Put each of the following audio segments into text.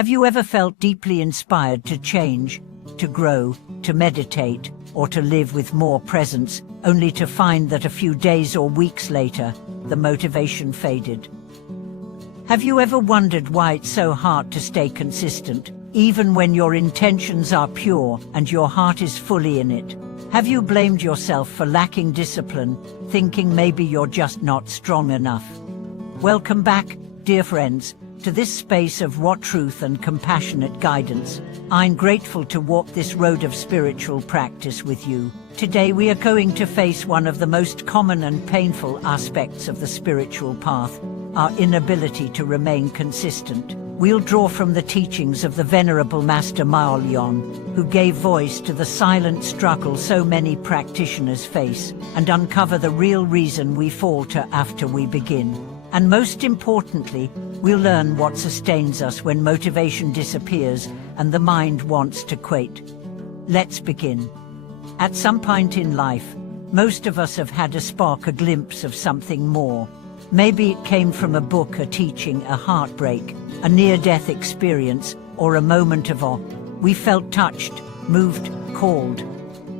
Have you ever felt deeply inspired to change, to grow, to meditate, or to live with more presence, only to find that a few days or weeks later, the motivation faded? Have you ever wondered why it's so hard to stay consistent, even when your intentions are pure and your heart is fully in it? Have you blamed yourself for lacking discipline, thinking maybe you're just not strong enough? Welcome back, dear friends, to this space of raw truth and compassionate guidance. I'm grateful to walk this road of spiritual practice with you. Today we are going to face one of the most common and painful aspects of the spiritual path, our inability to remain consistent. We'll draw from the teachings of the Venerable Master Ma Lian, who gave voice to the silent struggle so many practitioners face, and uncover the real reason we falter after we begin. And most importantly, we'll learn what sustains us when motivation disappears and the mind wants to quit. Let's begin. At some point in life, most of us have had a spark, a glimpse of something more. Maybe it came from a book, a teaching, a heartbreak, a near-death experience, or a moment of awe. We felt touched, moved, called.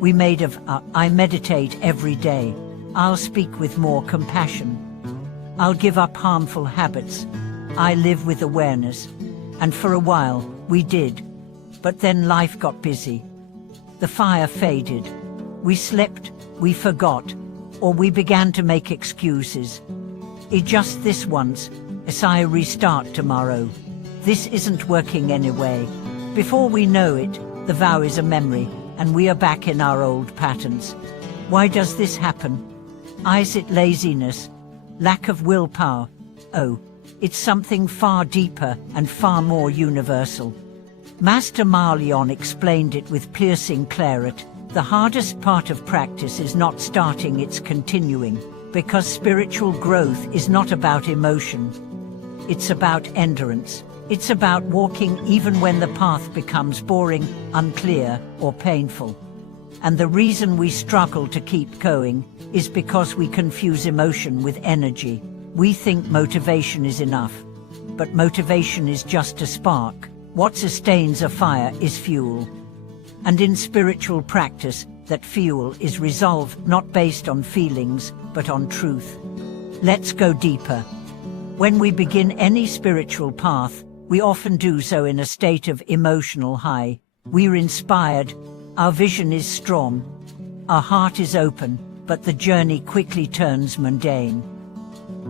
We made of I meditate every day. I'll speak with more compassion. I'll give up harmful habits. I live with awareness. And for a while, we did. But then life got busy. The fire faded. We slept, we forgot, or we began to make excuses. It's just this once, as I restart tomorrow. This isn't working anyway. Before we know it, the vow is a memory, and we are back in our old patterns. Why does this happen? Is it laziness? Lack of willpower? Oh, it's something far deeper and far more universal. Master Ma Lian explained it with piercing clarity. The hardest part of practice is not starting, it's continuing. Because spiritual growth is not about emotion. It's about endurance. It's about walking even when the path becomes boring, unclear, or painful. And the reason we struggle to keep going is because we confuse emotion with energy. We think motivation is enough. But motivation is just a spark. What sustains a fire is fuel. And in spiritual practice, that fuel is resolve, not based on feelings, but on truth. Let's go deeper. When we begin any spiritual path, we often do so in a state of emotional high. We're inspired, our vision is strong, our heart is open, but the journey quickly turns mundane.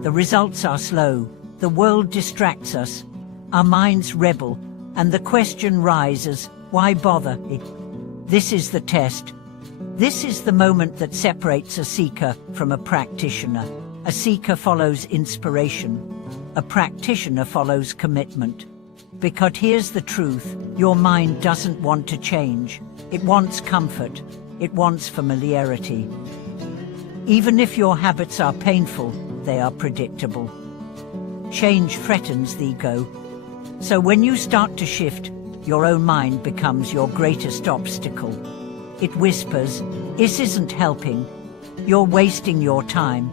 The results are slow, the world distracts us, our minds rebel, and the question rises, why bother? This is the test. This is the moment that separates a seeker from a practitioner. A seeker follows inspiration. A practitioner follows commitment. Because here's the truth, your mind doesn't want to change. It wants comfort. It wants familiarity. Even if your habits are painful, they are predictable. Change threatens the ego. So when you start to shift, your own mind becomes your greatest obstacle. It whispers, "This isn't helping. You're wasting your time.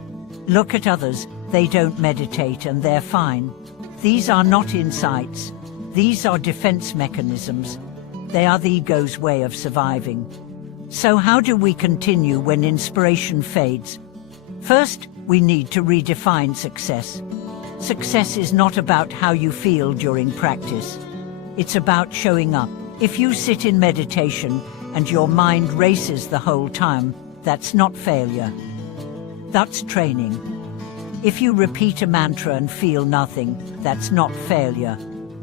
Look at others, they don't meditate and they're fine." These are not insights. These are defense mechanisms. They are the ego's way of surviving. So how do we continue when inspiration fades? First, we need to redefine success. Success is not about how you feel during practice. It's about showing up. If you sit in meditation and your mind races the whole time, that's not failure. That's training. If you repeat a mantra and feel nothing, that's not failure.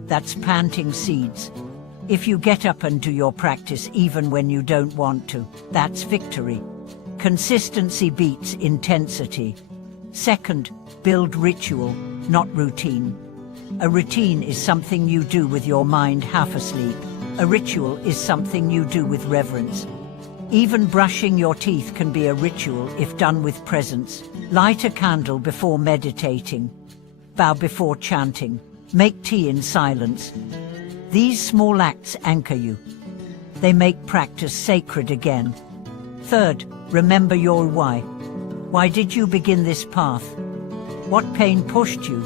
That's planting seeds. If you get up and do your practice even when you don't want to, that's victory. Consistency beats intensity. Second, build ritual, not routine. A routine is something you do with your mind half asleep. A ritual is something you do with reverence. Even brushing your teeth can be a ritual if done with presence. Light a candle before meditating. Bow before chanting. Make tea in silence. These small acts anchor you. They make practice sacred again. Third, remember your why. Why did you begin this path? What pain pushed you?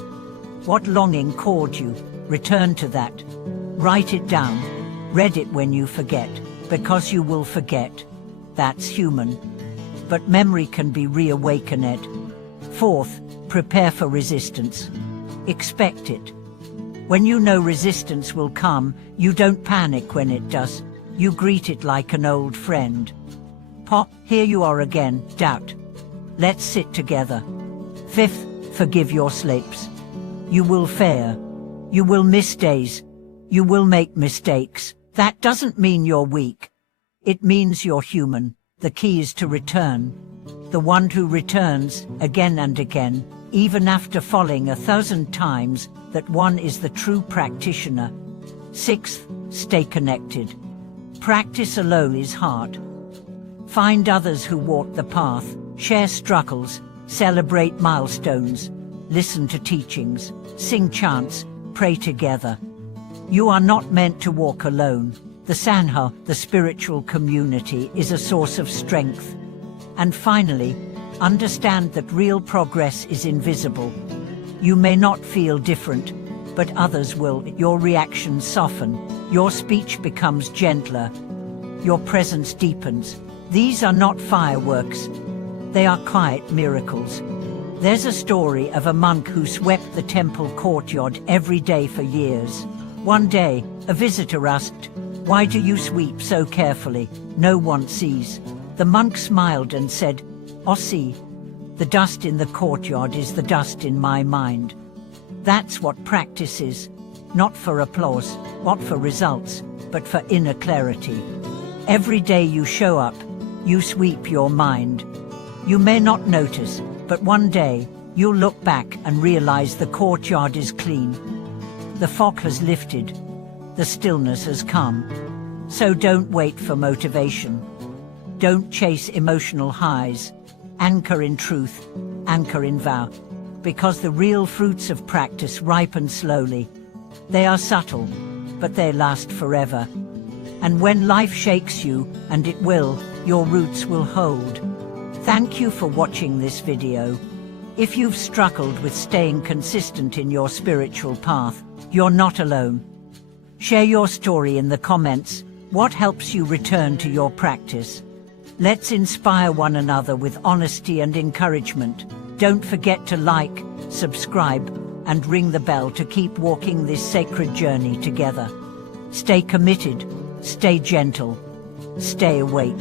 What longing called you? Return to that. Write it down. Read it when you forget, because you will forget. That's human. But memory can be reawakened. Fourth, prepare for resistance. Expect it. When you know resistance will come, you don't panic when it does. You greet it like an old friend. Pop, here you are again, doubt. Let's sit together. Fifth, forgive your slips. You will fail. You will miss days. You will make mistakes. That doesn't mean you're weak. It means you're human. The key is to return. The one who returns again and again, even after falling 1,000 times, that one is the true practitioner. Sixth, stay connected. Practice alone is hard. Find others who walk the path, share struggles, celebrate milestones, listen to teachings, sing chants, pray together. You are not meant to walk alone. The Sangha, the spiritual community, is a source of strength. And finally, understand that real progress is invisible. You may not feel different, but others will. Your reactions soften, your speech becomes gentler, your presence deepens. These are not fireworks. They are quiet miracles. There's a story of a monk who swept the temple courtyard every day for years. One day, a visitor asked, "Why do you sweep so carefully? No one sees." The monk smiled and said, "Oh, see, the dust in the courtyard is the dust in my mind." That's what practice is. Not for applause, not for results, but for inner clarity. Every day you show up, you sweep your mind. You may not notice, but one day, you'll look back and realize the courtyard is clean. The fog has lifted. The stillness has come. So don't wait for motivation. Don't chase emotional highs. Anchor in truth, anchor in vow. Because the real fruits of practice ripen slowly. They are subtle, but they last forever. And when life shakes you, and it will, your roots will hold. Thank you for watching this video. If you've struggled with staying consistent in your spiritual path, you're not alone. Share your story in the comments. What helps you return to your practice? Let's inspire one another with honesty and encouragement. Don't forget to like, subscribe, and ring the bell to keep walking this sacred journey together. Stay committed, stay gentle, stay awake.